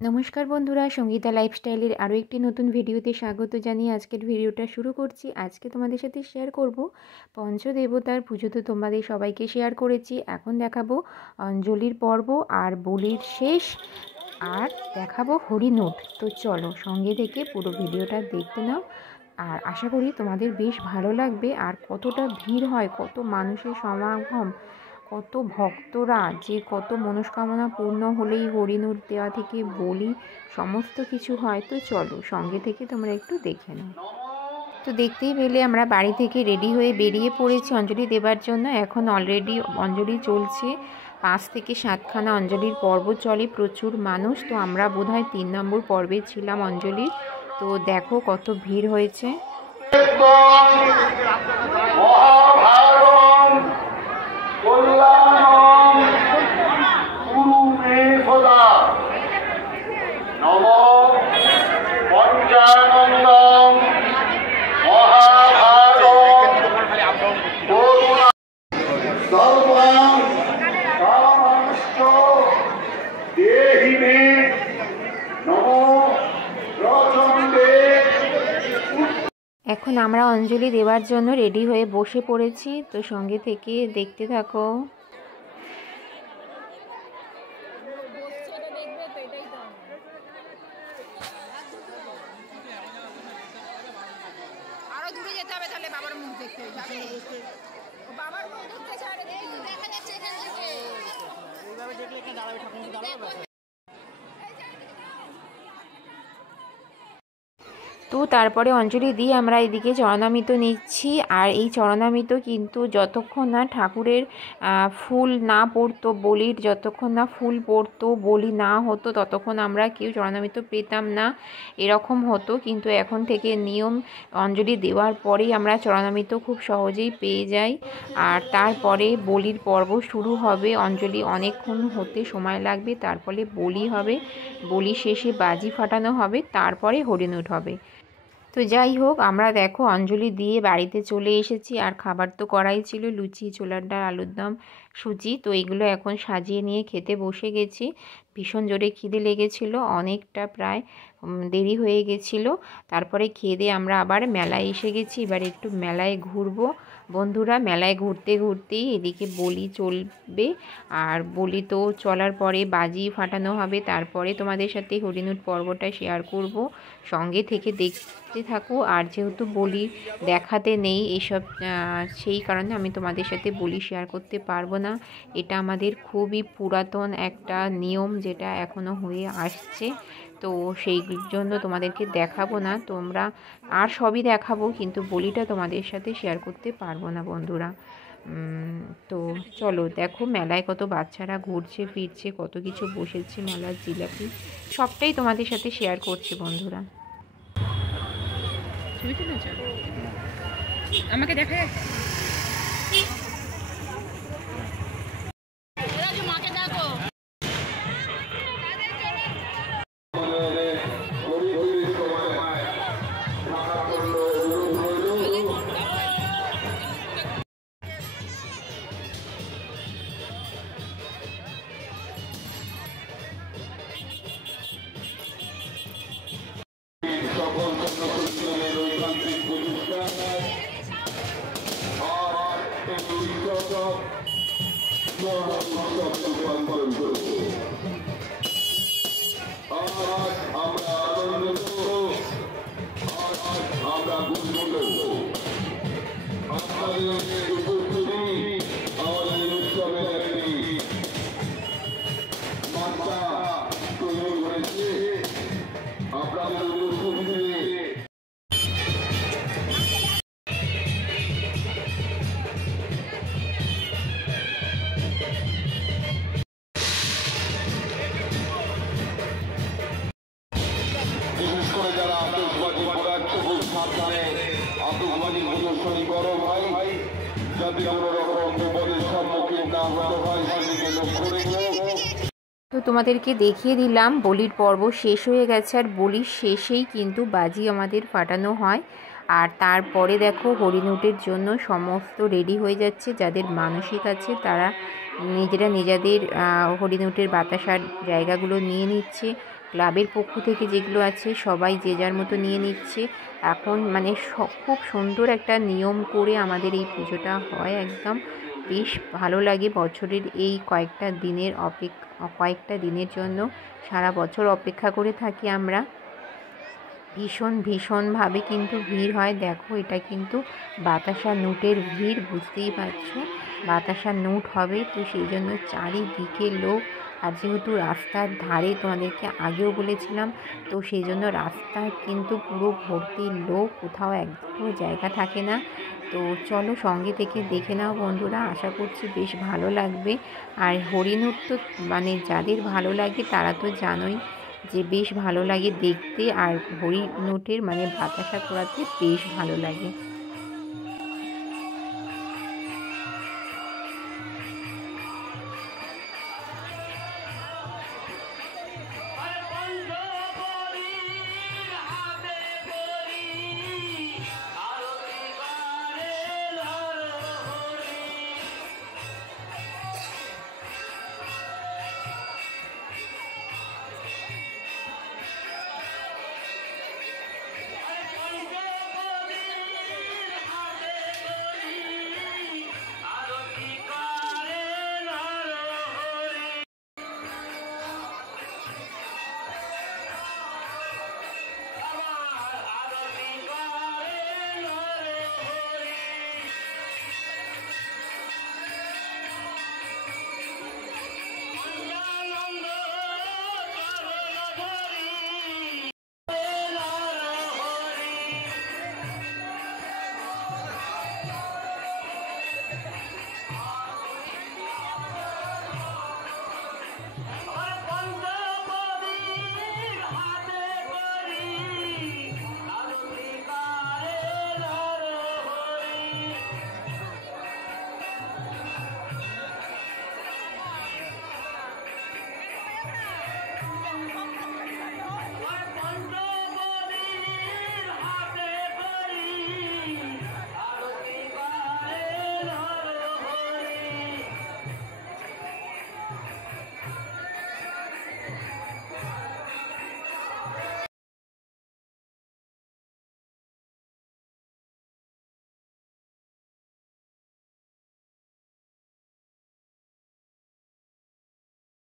নমস্কার বন্ধুরা, সঙ্গীতা লাইফস্টাইলের আরও একটি নতুন ভিডিওতে স্বাগত জানিয়ে আজকের ভিডিওটা শুরু করছি। আজকে তোমাদের সাথে শেয়ার করব পঞ্চদেবতার পুজো। তো তোমাদের সবাইকে শেয়ার করেছি, এখন দেখাবো অঞ্জলির পর্ব আর বলির শেষ, আর দেখাবো হরিনোট। তো চলো সঙ্গে থেকে পুরো ভিডিওটা দেখতে নাও, আর আশা করি তোমাদের বেশ ভালো লাগবে। আর কতটা ভিড় হয়, কত মানুষের সমাগম, কত ভক্তরা, যে কত মনস্কামনা পূর্ণ হলেই হরিনোট দেওয়া থেকে বলি সমস্ত কিছু হয়। তো চলো সঙ্গে থেকে তোমরা একটু দেখে নাও। তো দেখতেই পেলে আমরা বাড়ি থেকে রেডি হয়ে বেরিয়ে পড়েছি অঞ্জলি দেবার জন্য। এখন অলরেডি অঞ্জলি চলছে, 5 থেকে 7খানা অঞ্জলির পর্ব চলে, প্রচুর মানুষ। তো আমরা বোধহয় 3 নম্বর পর্বে ছিলাম অঞ্জলি। তো দেখো কত ভিড় হয়েছে। এখন আমরা অঞ্জলি দেওয়ার জন্য রেডি হয়ে বসে পড়েছি। তো সঙ্গে থেকে দেখতে থাকো। আরো দূরে যেতে হবে, তাহলে বাবার মুখ দেখতে হবে। বাবার মুখ দেখতে চায়, দেখা যাচ্ছে এখান থেকে। এইভাবে দেখলে এখানে দাঁড়াবে, ঠাকুর দাঁড়াবে। তো তারপরে অঞ্জলি দিয়ে আমরা এদিকে চরণামৃত নিচ্ছি। আর এই চরণামৃত কিন্তু যতক্ষণ না ঠাকুরের ফুল না পড়তো, বলির যতক্ষণ না ফুল পড়তো, বলি না হতো, ততক্ষণ আমরা কেউ চরণামৃত পেতাম না, এরকম হতো। কিন্তু এখন থেকে নিয়ম, অঞ্জলি দেওয়ার পরেই আমরা চরণামৃত খুব সহজেই পেয়ে যাই। আর তারপরে বলির পর্ব শুরু হবে। অঞ্জলি অনেকক্ষণ হতে সময় লাগবে, তারপরে বলি হবে, বলি শেষে বাজি ফাটানো হবে, তারপরে হরিনোট হবে। তো যাই হোক, আমরা দেখো অঞ্জলি দিয়ে বাড়িতে চলে এসেছি। আর খাবার তো করাই ছিল, লুচি, ছোলার ডাল, আলুর দম, সুজি। তো এগুলো এখন সাজিয়ে নিয়ে খেতে বসে গেছি। ভীষণ জোরে খিদে লেগেছিল, অনেকটা প্রায় দেরি হয়ে গেছিলো। তারপরে খেয়ে দিয়ে আমরা আবার মেলায় এসে গেছি। এবার একটু মেলায় ঘুরবো বন্ধুরা। মেলায় ঘুরতে ঘুরতেই এদিকে বলি চলবে, আর বলি তো চলার পরে বাজি ফাটানো হবে, তারপরে তোমাদের সাথে হরিনোট পর্বটা শেয়ার করব। সঙ্গে থেকে দেখতে থাকো। আর যেহেতু বলি দেখাতে নেই এসব, সেই কারণে আমি তোমাদের সাথে বলি শেয়ার করতে পারবো না। এটা আমাদের খুবই পুরাতন একটা নিয়ম, যেটা এখনও হয়ে আসছে। তো সেই জন্য তোমাদেরকে দেখাবো না, তোমরা আর সবই দেখাবো, কিন্তু বলিটা তোমাদের সাথে শেয়ার করতে পারবো না বন্ধুরা। তো চলো দেখো মেলায় কত বাচ্চারা ঘুরছে ফিরছে, কত কিছু বসেছে, মেলার জিলাপি সবটাই তোমাদের সাথে শেয়ার করছি বন্ধুরা। আমাকে দেখা যাচ্ছে। তো তোমাদেরকে দেখিয়ে দিলাম বলির পর্ব শেষ হয়ে গেছে। আর বলির শেষেই কিন্তু বাজি আমাদের ফাটানো হয়। আর তারপরে দেখো হরিনোটের জন্য সমস্ত রেডি হয়ে যাচ্ছে। যাদের মানসিক আছে তারা নিজেরা নিজেদের হরিনোটের বাতাসার জায়গাগুলো নিয়ে নিচ্ছে। ক্লাবের পক্ষ থেকে যেগুলো আছে সবাই যে যার মতো নিয়ে নিচ্ছে। এখন মানে খুব সুন্দর একটা নিয়ম করে আমাদের এই পুজোটা হয়, একদম বেশ ভালো লাগে। বছরের এই কয়েকটা দিনের জন্য সারা বছর অপেক্ষা করে থাকি আমরা। ভীষণভাবে কিন্তু ভিড় হয়। দেখো এটা কিন্তু বাতাসা নুটের ভিড়, বুঝতেই পারছো বাতাসা নুট হবে, তো সেই জন্য চারিদিকে লোক। আর যেহেতু রাস্তার ধারে, তোমাদেরকে আগেও বলেছিলাম, তো সেই জন্য রাস্তায় কিন্তু পুরো ভর্তি লোক, কোথাও একটু জায়গা থাকে না। তো চলো সঙ্গে থেকে দেখে নাও বন্ধুরা, আশা করছি বেশ ভালো লাগবে। আর হরিণুট তো মানে যাদের ভালো লাগে তারা তো জানোই যে বেশ ভালো লাগে দেখতে, আর হরিণুটের মানে বাতাসা করাতে বেশ ভালো লাগে।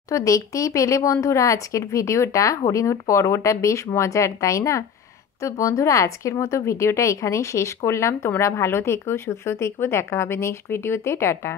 তো দেখতেই পেলে বন্ধুরা আজকের ভিডিওটা, হরিণুট পর্বটা বেশ মজার, তাই না? তো বন্ধুরা আজকের মতো ভিডিওটা এখানেই শেষ করলাম। তোমরা ভালো থেকো, সুস্থ থেকো, দেখা হবে নেক্সট ভিডিওতে। টাটা।